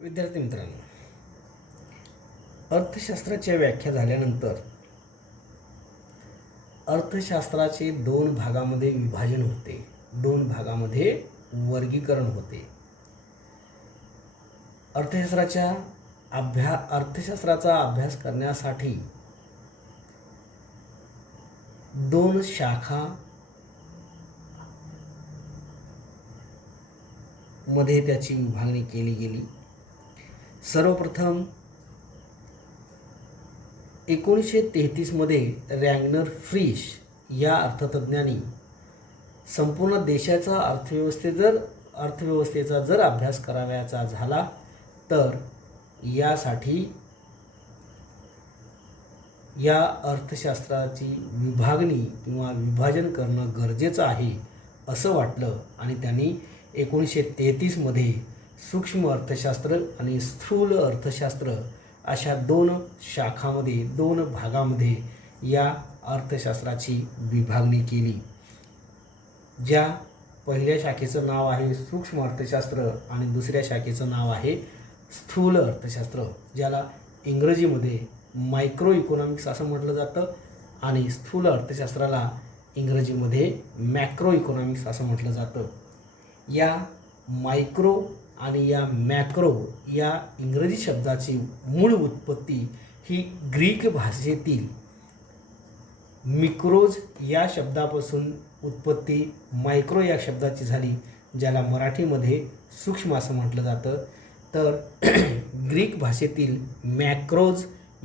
विद्यार्थी मित्रांनो, अर्थशास्त्राची व्याख्या झाल्यानंतर अर्थशास्त्राचे दोन भागामध्ये विभाजन होते, दोन भागामध्ये वर्गीकरण होते. अर्थशास्त्राचा अभ्यास करण्यासाठी दोन शाखा मध्ये त्याची विभागणी केली गेली. सर्वप्रथम 1933 मध्ये रॅग्नर फ्रिश या अर्थतज्ञांनी संपूर्ण देशाचा अर्थव्यवस्थेचा जर अभ्यास करावयाचा झाला तर यासाठी या अर्थशास्त्राची विभागणी किंवा विभाजन करणं गरजेचं आहे असं वाटलं आणि त्यांनी 1933 मध्ये सूक्ष्म अर्थशास्त्र आणि स्थूल अर्थशास्त्र अशा दोन शाखामध्ये, दोन भागामध्ये या अर्थशास्त्राची विभागणी केली. ज्या पहिल्या शाखेचं नाव आहे सूक्ष्म अर्थशास्त्र आणि दुसऱ्या शाखेचं नाव आहे स्थूल अर्थशास्त्र, ज्याला इंग्रजीमध्ये मायक्रो इकॉनॉमिक्स असं म्हटलं जातं आणि स्थूल अर्थशास्त्राला इंग्रजीमध्ये मॅक्रो इकॉनॉमिक्स असं म्हटलं जातं. या मायक्रो आणि या मॅक्रो या इंग्रजी शब्दाची मूळ उत्पत्ती ही ग्रीक भाषेतील मिक्रोज या शब्दापासून उत्पत्ती मायक्रो या शब्दाची झाली, ज्याला मराठीमध्ये सूक्ष्म असं म्हटलं जातं. तर ग्रीक भाषेतील मॅक्रोज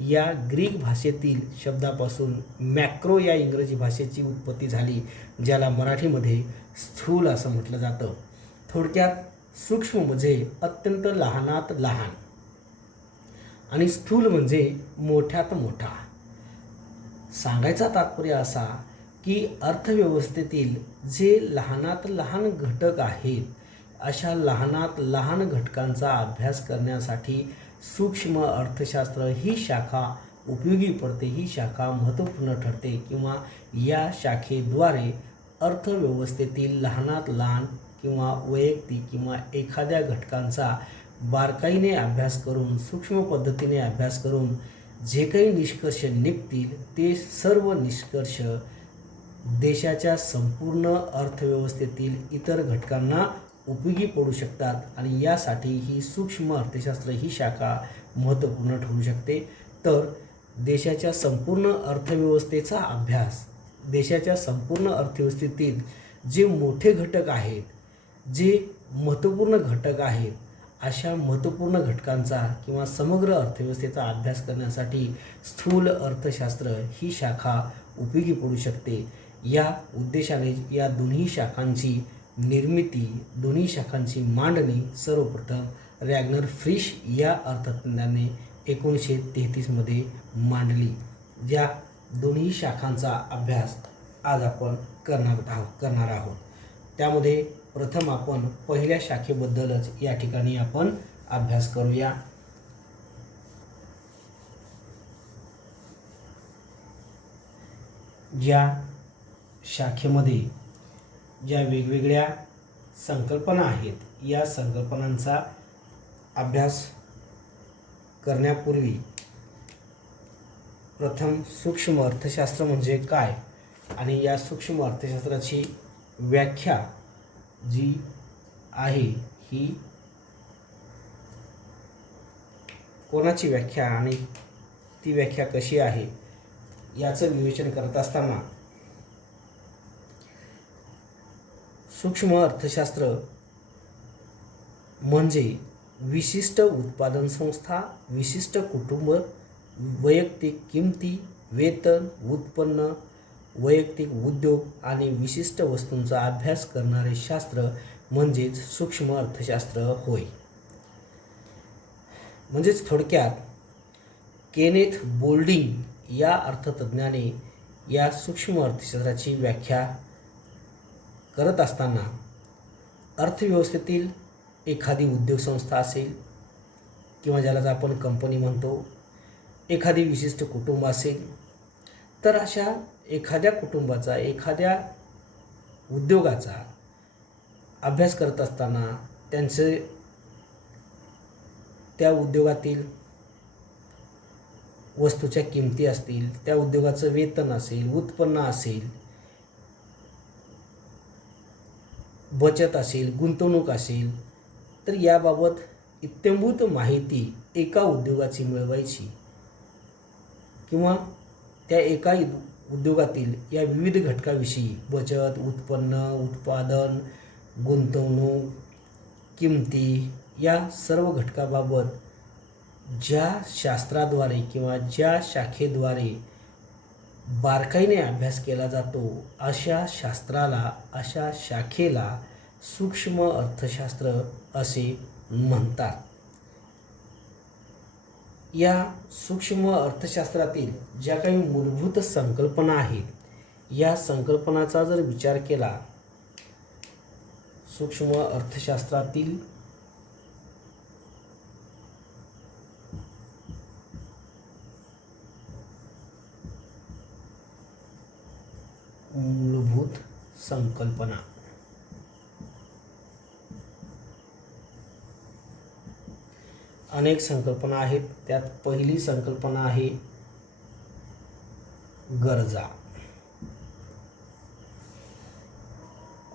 या ग्रीक भाषेतील शब्दापासून मॅक्रो या इंग्रजी भाषेची उत्पत्ती झाली, ज्याला मराठीमध्ये स्थूल असं म्हटलं जातं. थोडक्यात सूक्ष्म म्हणजे अत्यंत लहानात लहान आणि स्थूल म्हणजे मोठ्यात मोठा. सांगायचा तात्पर्य असा की अर्थव्यवस्थेतील जे लहानात लहान घटक आहेत, अशा लहानात लहान घटकांचा अभ्यास करण्यासाठी सूक्ष्म अर्थशास्त्र ही शाखा उपयोगी पडते, ही शाखा महत्त्वपूर्ण ठरते किंवा या शाखेद्वारे अर्थव्यवस्थेतील लहानात लहान किंवा वैयक्तिक किंवा एखाद्या घटकांचा बारकाईने अभ्यास करून, सूक्ष्म पद्धतीने अभ्यास करून जे काही निष्कर्ष निघतील ते सर्व निष्कर्ष देशाच्या संपूर्ण अर्थव्यवस्थेतील इतर घटकांना उपयोगी पडू शकतात आणि यासाठी ही सूक्ष्म अर्थशास्त्र ही शाखा महत्त्वपूर्ण ठरू शकते. तर देशाच्या संपूर्ण अर्थव्यवस्थेचा अभ्यास, देशाच्या संपूर्ण अर्थव्यवस्थेतील जे मोठे घटक आहेत, जे महत्त्वपूर्ण घटक आहेत, अशा महत्त्वपूर्ण घटकांचा किंवा समग्र अर्थव्यवस्थेचा अभ्यास करण्यासाठी स्थूल अर्थशास्त्र ही शाखा उपयोगी पडू शकते. या उद्देशाने या दोन्ही शाखांची निर्मिती, दोन्ही शाखांची मांडणी सर्वप्रथम रॅग्नर फ्रिश या अर्थतज्ञाने 1933 मध्ये मांडली. ज्या दोन्ही शाखांचा अभ्यास आज आपण करणार आहोत. त्यामध्ये प्रथम आपण पहिल्या शाखेबद्दलच या ठिकाणी आपण अभ्यास करूया. ज्या शाखेमध्ये ज्या वेगवेगळ्या संकल्पना आहेत, या संकल्पनांचा अभ्यास करण्यापूर्वी प्रथम सूक्ष्म अर्थशास्त्र म्हणजे काय आणि या सूक्ष्म अर्थशास्त्राची व्याख्या जी आहे ही कोणाची व्याख्या आणि ती व्याख्या कशी आहे याचं विवेचन करत असताना सूक्ष्म अर्थशास्त्र म्हणजे विशिष्ट उत्पादन संस्था, विशिष्ट कुटुंब, वैयक्तिक किमती, वेतन, उत्पन्न, वैयक्तिक उद्योग आणि विशिष्ट वस्तूंचा अभ्यास करणारे शास्त्र म्हणजेच सूक्ष्म अर्थशास्त्र होय. म्हणजेच थोडक्यात केनेथ बोल्डिंग या अर्थतज्ञाने या सूक्ष्म अर्थशास्त्राची व्याख्या करत असताना अर्थव्यवस्थेतील एखादी उद्योगसंस्था असेल किंवा ज्याला आपण कंपनी म्हणतो, एखादी विशिष्ट कुटुंब असेल, तर अशा एखाद्या कुटुंबाचा, एखाद्या उद्योगाचा अभ्यास करत असताना त्यांचे त्या उद्योगातील वस्तूच्या किमती असतील, त्या उद्योगाचं वेतन असेल, उत्पन्न असेल, बचत असेल, गुंतवणूक असेल, तर याबाबत इत्थंभूत माहिती एका उद्योगाची मिळवायची किंवा त्या एका उद्योगातील या विविध घटकाविषयी बचत, उत्पन्न, उत्पादन, गुंतवणूक, किमती या सर्व घटकाबाबत ज्या शास्त्राद्वारे किंवा ज्या शाखेद्वारे बारकाईने अभ्यास केला जातो अशा शास्त्राला, अशा शाखेला सूक्ष्म अर्थशास्त्र असे म्हणतात. या सूक्ष्म अर्थशास्त्रातील ज्या काही मूलभूत संकल्पना आहेत, या संकल्पनाचा जर विचार केला, सूक्ष्म अर्थशास्त्रातील मूलभूत संकल्पना, अनेक संकल्पना आहेत. त्यात पहिली संकल्पना आहे गरजा.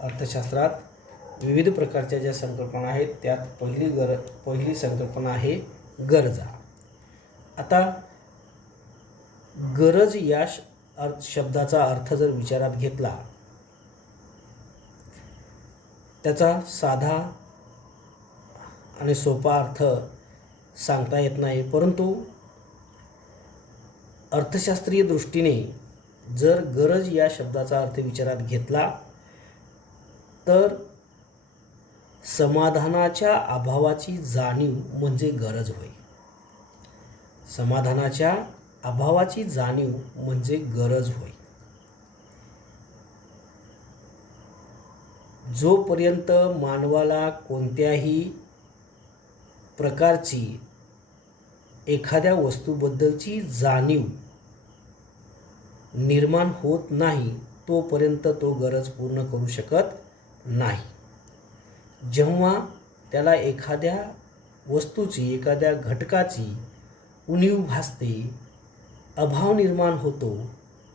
अर्थशास्त्रात विविध प्रकारच्या ज्या संकल्पना आहेत त्यात पहिली संकल्पना आहे गरजा. आता गरज या शब्दाचा अर्थ जर विचारात घेतला, त्याचा साधा आणि सोपा अर्थ सांगता येत नाही, परंतु अर्थशास्त्रीय दृष्टीने जर गरज या शब्दाचा अर्थ विचारात घेतला तर समाधानाच्या अभावाची जाणीव म्हणजे गरज होय. समाधानाच्या अभावाची जाणीव म्हणजे गरज होय. जोपर्यंत मानवाला कोणत्याही प्रकारची एखाद्या वस्तूबद्दलची जाणीव निर्माण होत नाही तोपर्यंत तो गरज पूर्ण करू शकत नाही. जेव्हा त्याला एखाद्या वस्तूची, एखाद्या घटकाची उणीव भासते, अभाव निर्माण होतो,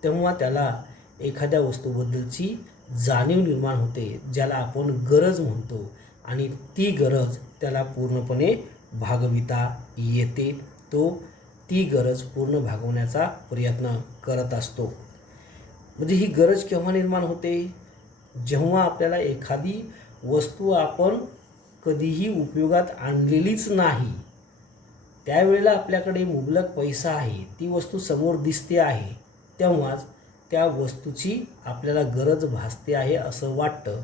तेव्हा त्याला एखाद्या वस्तूबद्दलची जाणीव निर्माण होते, ज्याला आपण गरज म्हणतो, आणि ती गरज त्याला पूर्णपणे भागविता येते. तो ती गरज पूर्ण भागवण्याचा प्रयत्न करत असतो. म्हणजे ही गरज केव्हा निर्माण होते? जेव्हा आपल्याला एखादी वस्तू आपण कधीही उपयोगात आणलेलीच नाही, त्यावेळेला आपल्याकडे मुबलक पैसा आहे, ती वस्तू समोर दिसते आहे, तेव्हाच त्या वस्तूची आपल्याला गरज भासते आहे असं वाटतं.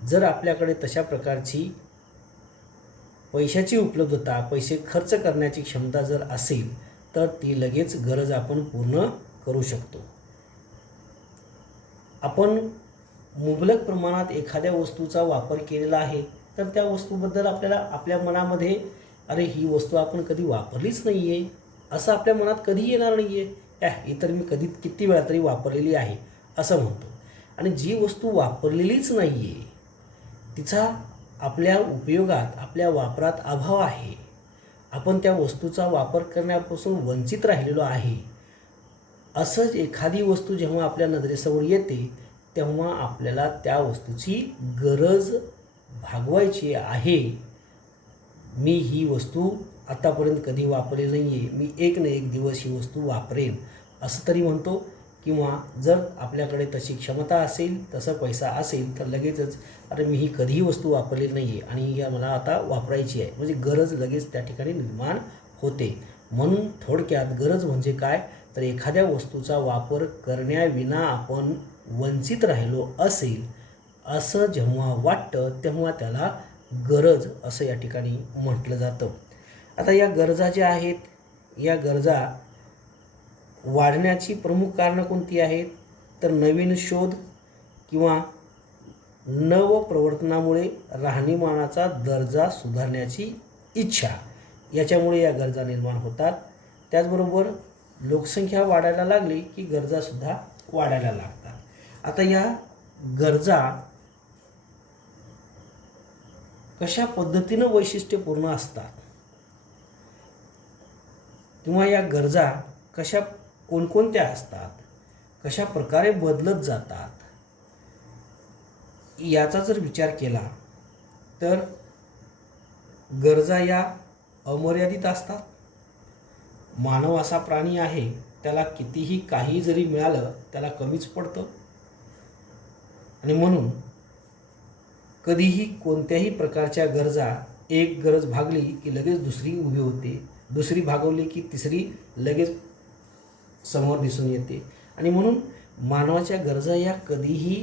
जर आपल्याकडे तशा प्रकारची पैशाची उपलब्धता, पैसे खर्च करण्याची क्षमता जर असेल तर ती लगेच गरज आपण पूर्ण करू शकतो. आपण मुबलक प्रमाणात एखाद्या वस्तूचा वापर केलेला आहे तर त्या वस्तूबद्दल आपल्याला आपल्या मनामध्ये अरे ही वस्तू आपण कधी वापरलीच नाही आहे असं आपल्या मनात कधी येणार नाही आहे. ही तर मी किती वेळा तरी वापरलेली आहे असं म्हणतो. आणि जी वस्तू वापरलेलीच नाही आहे, तिचा आपल्या उपयोगात, आपल्या वापरात अभाव आहे, आपण त्या वस्तूचा वापर करण्यापासून वंचित राहिलेलो आहे, असंच एखादी वस्तू जेव्हा आपल्या नजरेसमोर येते तेव्हा आपल्याला त्या वस्तूची गरज भागवायची आहे. मी ही वस्तू आतापर्यंत कधी वापरलेली नाही आहे, मी एक ना एक दिवस ही वस्तू वापरेन असं तरी म्हणतो. किंवा जर आपल्याकडे तशी क्षमता असेल, तसा पैसा असेल तर लगेचच अरे मी ही कधीही वस्तू वापरलेली नाही आहे आणि या मला आता वापरायची आहे, म्हणजे गरज लगेच त्या ठिकाणी निर्माण होते. म्हणून थोडक्यात गरज म्हणजे काय तर एखाद्या वस्तूचा वापर करण्याविना आपण वंचित राहिलो असेल असं जेव्हा वाटतं तेव्हा त्याला गरज असं या ठिकाणी म्हटलं जातं. आता या गरजा ज्या आहेत, या गरजा वाढण्याची प्रमुख कारणं कोणती आहेत तर नवीन शोध किंवा नवप्रवर्तनामुळे राहणीमानाचा दर्जा सुधारण्याची इच्छा, याच्यामुळे या गरजा निर्माण होतात. त्याचबरोबर लोकसंख्या वाढायला लागली की गरजासुद्धा वाढायला लागतात. आता या गरजा कशा पद्धतीनं वैशिष्ट्यपूर्ण असतात किंवा या गरजा कशा कोणकोणत्या असतात, कशा प्रकारे बदलत जातात, याचा जर विचार केला तर गरजा या अमर्यादित असतात. मानव असा प्राणी आहे, त्याला कितीही काही जरी मिळालं त्याला कमीच पडतं आणि म्हणून कधीही कोणत्याही प्रकारच्या गरजा, एक गरज भागली की लगेच दुसरी उभी होते, दुसरी भागवली की तिसरी लगेच समोर दिसून येते आणि म्हणून मानवाच्या गरजा या कधीही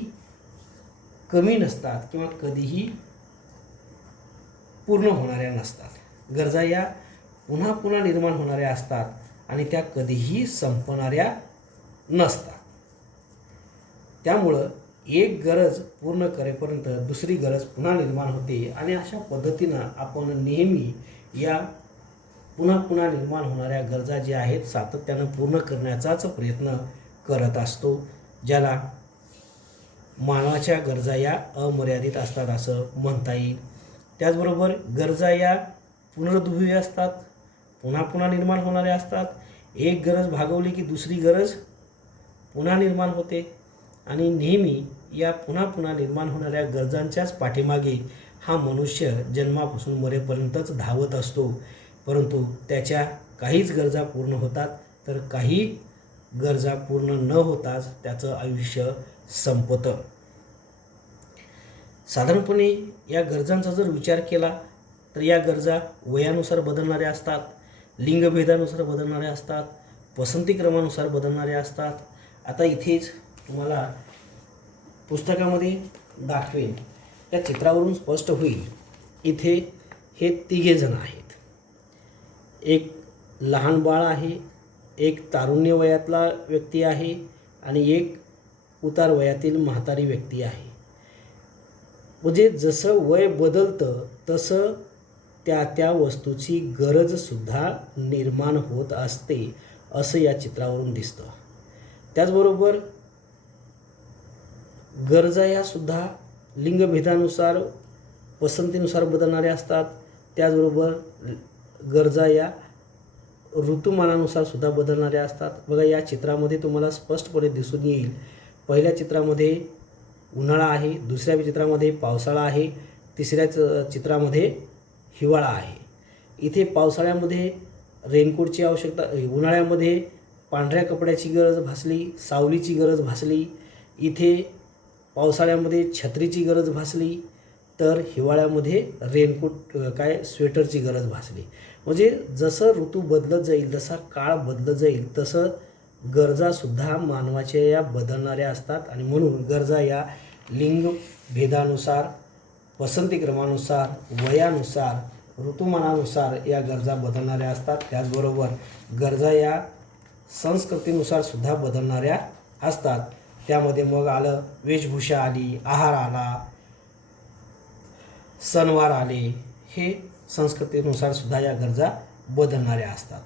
कमी नसतात किंवा कधीही पूर्ण होणाऱ्या नसतात. गरजा या पुन्हा पुन्हा निर्माण होणाऱ्या असतात आणि त्या कधीही संपणाऱ्या नसतात. त्यामुळं एक गरज पूर्ण करेपर्यंत दुसरी गरज पुन्हा निर्माण होते आणि अशा पद्धतीनं आपण नेहमी या पुन्हा पुन्हा निर्माण होणाऱ्या गरजा ज्या आहेत सातत्यानं पूर्ण करण्याचाच प्रयत्न करत असतो, ज्याला मानवाच्या गरजा या अमर्यादित असतात असं म्हणता येईल. त्याचबरोबर गरजा या पुनरुद्भवी असतात, पुन्हा पुन्हा निर्माण होणाऱ्या असतात. एक गरज भागवली की दुसरी गरज पुन्हा निर्माण होते आणि नेहमी या पुन्हा पुन्हा निर्माण होणाऱ्या गरजांच्याच पाठीमागे हा मनुष्य जन्मापासून मरेपर्यंतच धावत असतो. परंतु त्याच्या काहीच गरजा पूर्ण होतात तर काही गरजा पूर्ण न होताच त्याचं आयुष्य संपतं. साधारणपणे या गरजांचा जर विचार केला तर या गरजा वयानुसार बदलणाऱ्या असतात, लिंगभेदानुसार बदलणाऱ्या असतात, पसंतीक्रमानुसार बदलणाऱ्या असतात. आता इथेच तुम्हाला पुस्तकामध्ये दाखवेन, त्या चित्रावरून स्पष्ट होईल. इथे हे तिघेजण आहेत. एक लहान बाळ आहे, एक तारुण्य वयातला व्यक्ती आहे आणि एक उतार वयातील म्हातारी व्यक्ती आहे. म्हणजे जसं वय बदलतं तसं त्या त्या वस्तूची गरजसुद्धा निर्माण होत असते असं या चित्रावरून दिसतं. त्याचबरोबर गरजा यासुद्धा लिंगभेदानुसार पसंतीनुसार बदलणाऱ्या असतात. त्याचबरोबर गरजा या ऋतुमानानुसार सुद्धा बदलणाऱ्या असतात. बघा या चित्रामध्ये तुम्हाला स्पष्टपणे दिसून येईल. पहिल्या चित्रामध्ये उन्हाळा आहे, दुसऱ्या चित्रामध्ये पावसाळा आहे, तिसऱ्या चित्रामध्ये हिवाळा आहे. इथे पावसाळ्यामध्ये रेनकोटची आवश्यकता, उन्हाळ्यामध्ये पांढऱ्या कपड्याची गरज भासली, सावलीची गरज भासली. इथे पावसाळ्यामध्ये छत्रीची गरज भासली तर हिवाळ्यामध्ये रेनकोट स्वेटरची गरज भासली. म्हणजे जसं ऋतू बदलत जाईल, जसा काळ बदलत जाईल तसं गरजासुद्धा मानवाच्या या बदलणाऱ्या असतात आणि म्हणून गरजा या लिंगभेदानुसार, पसंतीक्रमानुसार, वयानुसार, ऋतुमानानुसार या गरजा बदलणाऱ्या असतात. त्याचबरोबर गरजा या संस्कृतीनुसार सुद्धा बदलणाऱ्या असतात. त्यामध्ये मग आलं वेशभूषा आली, आहार आला, सणवार आले, हे संस्कृतीनुसार सुद्धा या गरजा बदलणाऱ्या असतात.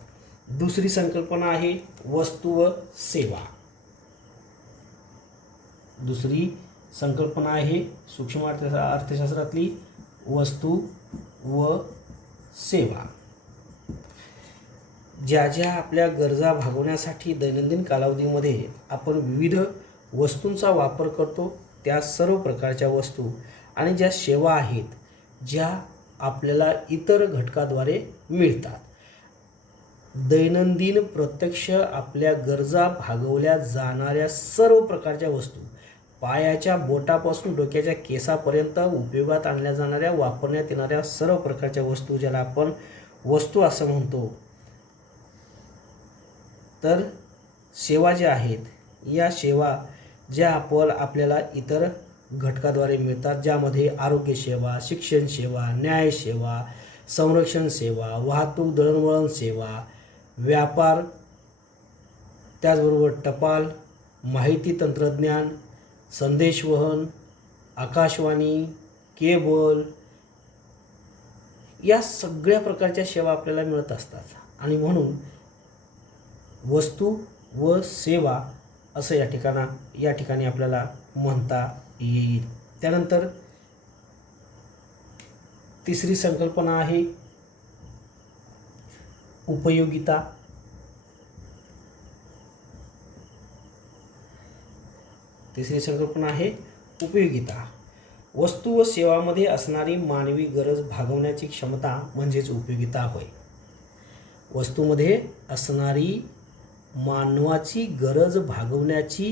दुसरी संकल्पना आहे वस्तू व सेवा. दुसरी संकल्पना आहे सूक्ष्म अर्थशास्त्रातली वस्तू व सेवा. ज्या ज्या आपल्या गरजा भागवण्यासाठी दैनंदिन कालावधीमध्ये आपण विविध वस्तूंचा वापर करतो, त्या सर्व प्रकारच्या वस्तू आणि ज्या सेवा आहेत ज्या आपल्याला इतर घटकाद्वारे मिळतात. दैनंदिन प्रत्यक्ष आपल्या गरजा भागवल्या जाणाऱ्या सर्व प्रकारच्या वस्तू, पायाच्या बोटापासून डोक्याच्या केसापर्यंत उपयोगात आणल्या जाणाऱ्या, वापरण्यात येणाऱ्या सर्व प्रकारच्या वस्तू, ज्याला आपण वस्तू असं म्हणतो. तर सेवा ज्या आहेत या सेवा ज्या आपल्याला इतर घटकाद्वारे मिळतात, ज्यामध्ये आरोग्य सेवा, शिक्षण सेवा, न्याय सेवा, संरक्षण सेवा, वाहतूक दळणवळण सेवा, व्यापार, त्याचबरोबर टपाल, माहिती तंत्रज्ञान, संदेशवहन, आकाशवाणी, केबल, या सगळ्या प्रकारच्या सेवा आपल्याला मिळत असतात आणि म्हणून वस्तू व सेवा असं या ठिकाणी आपल्याला म्हणता येईल. त्यानंतर तिसरी संकल्पना आहे उपयोगिता. तिसरी संकल्पना आहे उपयोगिता. वस्तू व सेवामध्ये असणारी मानवी गरज भागवण्याची क्षमता म्हणजेच उपयोगिता होय. वस्तूमध्ये असणारी मानवाची गरज भागवण्याची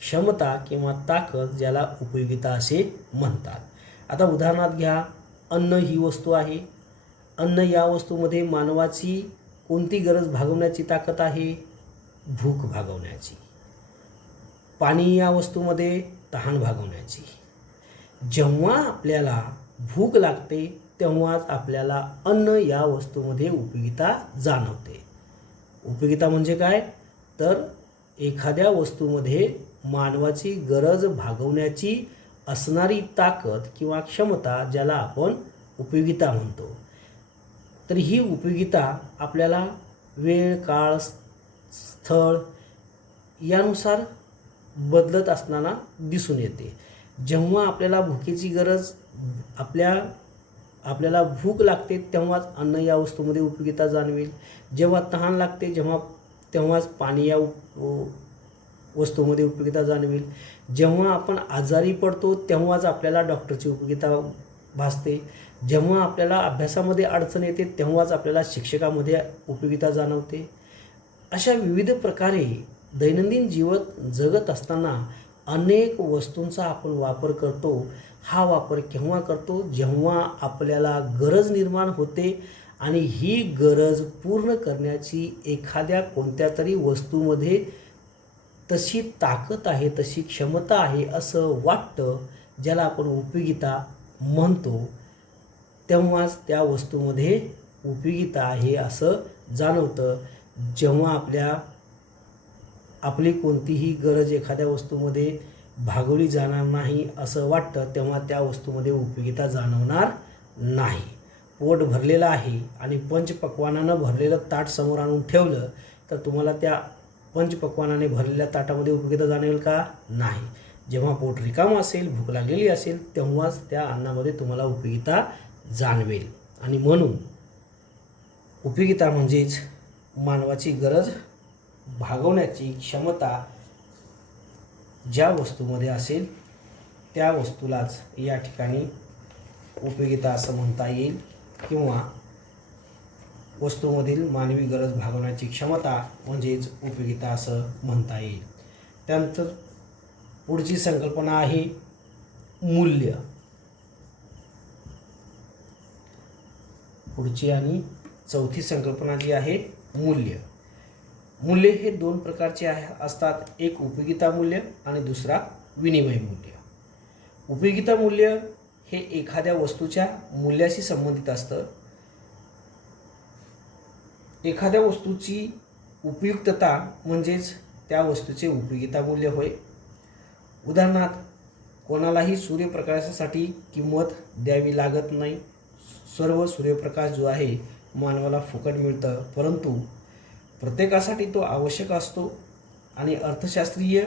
क्षमता किंवा ताकद ज्याला उपयोगिता असे म्हणतात. आता उदाहरणार्थ घ्या, अन्न ही वस्तू आहे. अन्न या वस्तूमध्ये मानवाची कोणती गरज भागवण्याची ताकद आहे? भूक भागवण्याची. पाणी या वस्तूमध्ये तहान भागवण्याची. जेव्हा आपल्याला भूक लागते तेव्हाच आपल्याला अन्न या वस्तूमध्ये उपयोगिता जाणवते. उपयोगिता म्हणजे काय? तर एखाद्या वस्तूमध्ये मानवाची गरज भागवण्याची असणारी ताकद किंवा क्षमता ज्याला आपण उपयोगिता म्हणतो. तर ही उपयोगिता आपल्याला वेळ, काळ, स्थळ यानुसार बदलत असताना दिसून येते. जेव्हा आपल्याला भुकेची गरज आपल्याला भूक लागते तेव्हाच अन्न या वस्तूमध्ये उपयोगिता जाणवेल. जेव्हा तहान लागते तेव्हाच पाणी या वस्तूमध्ये उपयोगिता जाणवेल. जेव्हा आपण आजारी पडतो तेव्हाच आपल्याला डॉक्टरची उपयोगिता भासते. जेव्हा आपल्याला अभ्यासामध्ये अडचण येते तेव्हाच आपल्याला शिक्षकामध्ये उपयोगिता जाणवते. अशा विविध प्रकारे दैनंदिन जीवन जगत असताना अनेक वस्तूंचा आपण वापर करतो. हा वापर केव्हा करतो? जेव्हा आपल्याला गरज निर्माण होते आणि ही गरज पूर्ण करण्याची एखाद्या कोणत्या तरी वस्तूमध्ये तशी ताकद आहे, तशी क्षमता आहे असं वाटतं, ज्याला आपण उपयोगिता म्हणतो. तेव्हाच त्या वस्तूमध्ये उपयोगिता आहे असं जाणवतं. जेव्हा आपली कोणतीही गरज एखाद्या वस्तूमध्ये भागवली जाणार नाही असं वाटतं तेव्हा त्या वस्तूमध्ये उपयोगिता जाणवणार नाही. पोट भरलेलं आहे आणि पंचपक्वान्नानं भरलेलं ताट समोर आणून ठेवलं तर तुम्हाला त्या पंचपक्वान्नाने भरलेल्या ताटामध्ये उपयोगिता जाणवेल का? नाही. जेव्हा पोट रिकामं असेल, भूक लागलेली असेल तेव्हाच त्या अन्नामध्ये तुम्हाला उपयोगिता जाणवेल. आणि म्हणून उपयोगिता म्हणजेच मानवाची गरज भागवण्याची क्षमता ज्या वस्तूमध्ये असेल त्या वस्तूलाच या ठिकाणी उपयोगिता असं म्हणता येईल, किंवा वस्तूमधील मानवी गरज भागवण्याची क्षमता म्हणजेच उपयोगिता असं म्हणता येईल. त्यानंतर पुढची संकल्पना आहे मूल्य. पुढची आणि चौथी संकल्पना जी आहे मूल्य. मूल्य हे दोन प्रकारचे असतात. एक उपयोगिता मूल्य आणि दुसरा विनिमय मूल्य. उपयोगिता मूल्य हे एखाद्या वस्तूच्या मूल्याशी संबंधित असतं. एखाद्या वस्तूची उपयुक्तता म्हणजेच त्या वस्तूचे उपयोगिता मूल्य होय. उदाहरणार्थ, कोणालाही सूर्यप्रकाशासाठी किंमत द्यावी लागत नाही. सर्व सूर्यप्रकाश जो आहे मानवाला फुकट मिळतं, परंतु प्रत्येकासाठी तो आवश्यक असतो. आणि अर्थशास्त्रीय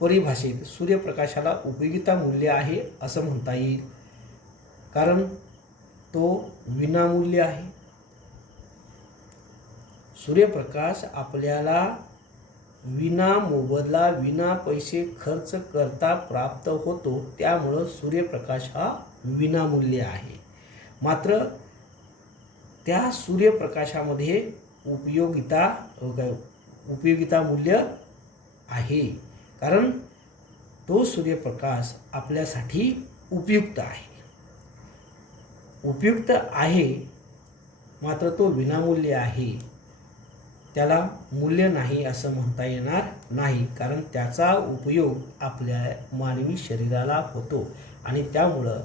परिभाषेत सूर्यप्रकाशाला उपयोगिता मूल्य आहे असं म्हणता येईल, कारण तो विनामूल्य आहे. सूर्यप्रकाश आपल्याला विना मोबदला, विना पैसे खर्च करता प्राप्त होतो. त्यामुळं सूर्यप्रकाश हा विनामूल्य आहे. मात्र त्या सूर्यप्रकाशामध्ये उपयोगिता मूल्य आहे, कारण तो सूर्यप्रकाश आपल्यासाठी उपयुक्त आहे. उपयुक्त आहे मात्र तो विनामूल्य आहे. त्याला मूल्य नाही असं म्हणता येणार नाही, कारण त्याचा उपयोग आपल्या मानवी शरीराला होतो आणि त्यामुळं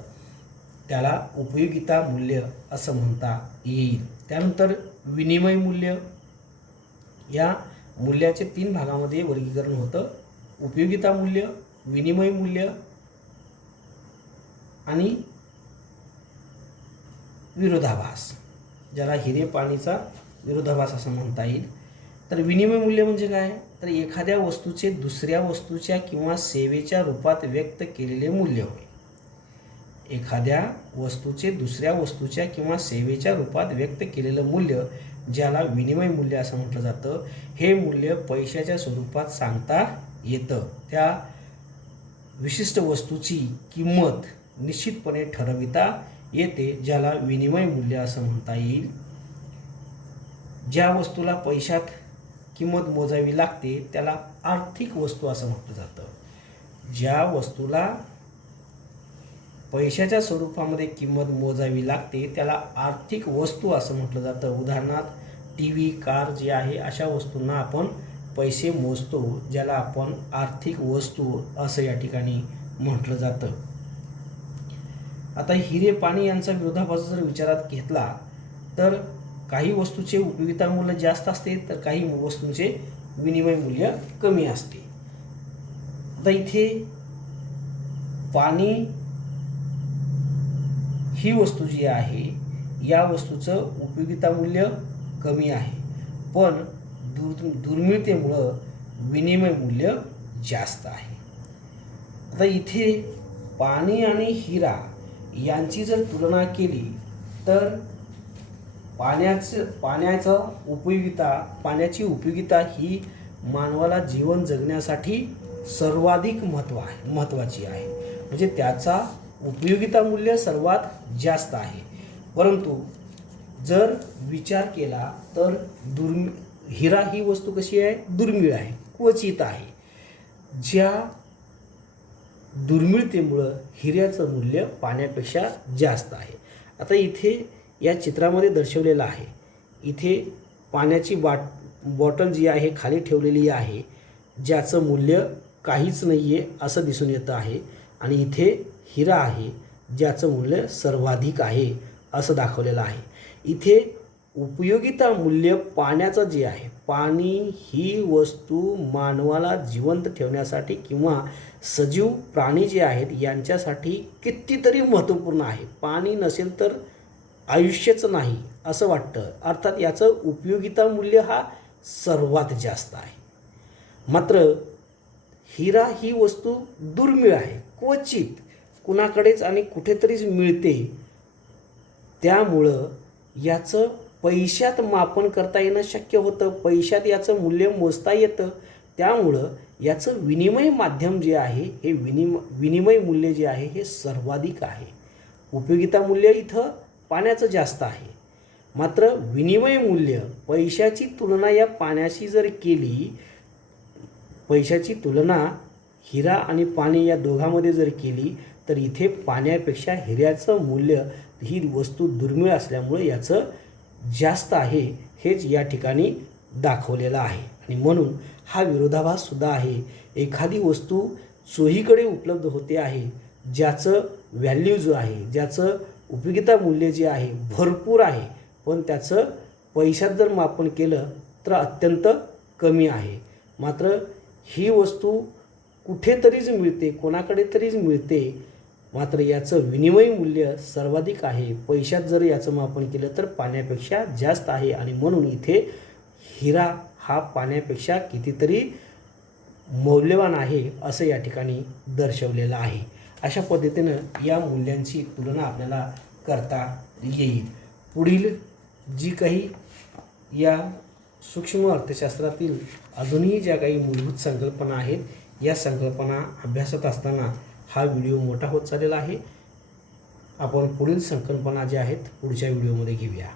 त्याला उपयोगिता मूल्य असं म्हणता येईल. त्यानंतर विनिमय मूल्य. या मूल्याचे 3 भागामध्ये वर्गीकरण होतं. उपयोगिता मूल्य, विनिमय मूल्य आणि विरोधाभास, ज्याला हिरे पाणीचा विरोधाभास असं म्हणता येईल. तर विनिमय मूल्य म्हणजे काय? तर एखाद्या वस्तूचे दुसऱ्या वस्तूच्या किंवा सेवेच्या रूपात व्यक्त केलेले मूल्य होय. एखाद्या वस्तूचे दुसऱ्या वस्तूच्या किंवा सेवेच्या रूपात व्यक्त केलेलं मूल्य ज्याला विनिमय मूल्य असं म्हटलं जातं. हे मूल्य पैशाच्या स्वरूपात सांगता येतं. त्या विशिष्ट वस्तूची किंमत निश्चितपणे ठरविता येते, ज्याला विनिमय मूल्य असं म्हणता येईल. ज्या वस्तूला पैशात किंमत मोजावी लागते त्याला आर्थिक वस्तू असं म्हटलं जातं. ज्या वस्तूला पैशाच्या स्वरूपामध्ये किंमत मोजावी लागते त्याला आर्थिक वस्तू असं म्हटलं जातं. उदाहरणार्थ टीव्ही, कार जे आहे अशा वस्तूंना आपण पैसे मोजतो, ज्याला आपण आर्थिक वस्तू असं या ठिकाणी म्हटलं जातं. आता हिरे पाणी यांचा विरोधाभास जर विचारात घेतला तर काही वस्तूचे उपयोगिता मूल्य जास्त असते तर काही वस्तूंचे विनिमय मूल्य कमी असते. आता इथे पाणी ही वस्तू जी आहे या वस्तूचं उपयोगिता मूल्य कमी आहे, पण दुर्मिळतेमुळं विनिमय मूल्य जास्त आहे. आता इथे पाणी आणि हिरा यांची जर तुलना केली तर पाण्याची उपयोगिता ही मानवाला जीवन जगण्यासाठी सर्वाधिक महत्त्वाची आहे. म्हणजे त्याचा उपयोगिता मूल्य सर्वात जास्त आहे. परंतु जर विचार केला तर हिरा ही वस्तू कशी आहे, दुर्मिळ आहे, क्वचित आहे. ज्या दुर्मिळतेमुळं हिऱ्याचं मूल्य पाण्यापेक्षा जास्त आहे. आता इथे या चित्रामध्ये दर्शवलेलं आहे, इथे पाण्याची बॉटल जी आहे खाली ठेवलेली आहे, ज्याचं मूल्य काहीच नाही आहे असं दिसून येतं आहे. आणि इथे हिरा आहे ज्याचं मूल्य सर्वाधिक आहे असं दाखवलेलं आहे. इथे उपयोगिता मूल्य पाण्याचं जे आहे, पाणी ही वस्तू मानवाला जिवंत ठेवण्यासाठी किंवा सजीव प्राणी जे आहेत यांच्यासाठी कितीतरी महत्त्वपूर्ण आहे. पाणी नसेल तर आयुष्यच नाही असं वाटतं. अर्थात याचं उपयोगिता मूल्य हा सर्वात जास्त आहे. मात्र हिरा ही वस्तू दुर्मिळ आहे, क्वचित कुणाकडेच आणि कुठेतरीच मिळते. त्यामुळं याचं पैशात मापन करता येणं शक्य होतं, पैशात याचं मूल्य मोजता येतं. त्यामुळं याचं विनिमय माध्यम जे आहे हे विनिमय मूल्य जे आहे हे सर्वाधिक आहे. उपयोगिता मूल्य इथं पाण्याचं जास्त आहे, मात्र विनिमय मूल्य पैशाची तुलना या पाण्याशी जर केली, पैशाची तुलना हिरा आणि पाणी या दोघांमध्ये जर केली तर इथे पाण्यापेक्षा हिऱ्याचं मूल्य, ही वस्तू दुर्मिळ असल्यामुळे याचं जास्त आहे हेच या ठिकाणी दाखवलेलं आहे. आणि म्हणून हा विरोधाभाससुद्धा आहे. एखादी वस्तू चोहीकडे उपलब्ध होते आहे, ज्याचं व्हॅल्यू जो आहे, ज्याचं उपयोगिता मूल्य जे आहे भरपूर आहे, पण त्याचं पैशात जर मापन केलं तर अत्यंत कमी आहे. मात्र ही वस्तू कुठेतरीच मिळते, कोणाकडे तरीच मिळते, मात्र याचं विनिमय मूल्य सर्वाधिक आहे. पैशात जर याचं मापन केलं तर पाण्यापेक्षा जास्त आहे. आणि म्हणून इथे हिरा हा पाण्यापेक्षा कितीतरी मौल्यवान आहे असं या ठिकाणी दर्शवलेलं आहे. अशा पद्धतीनं या मूल्यांची तुलना आपल्याला करता येईल. पुढील जी काही या सूक्ष्म अर्थशास्त्रातील अजूनही ज्या काही मूलभूत संकल्पना आहेत, या संकल्पना अभ्यासत असताना हा व्हिडिओ मोठा होत चाललेला आहे. आपण पुढील संकल्पना ज्या आहेत पुढच्या व्हिडिओमध्ये घेऊया.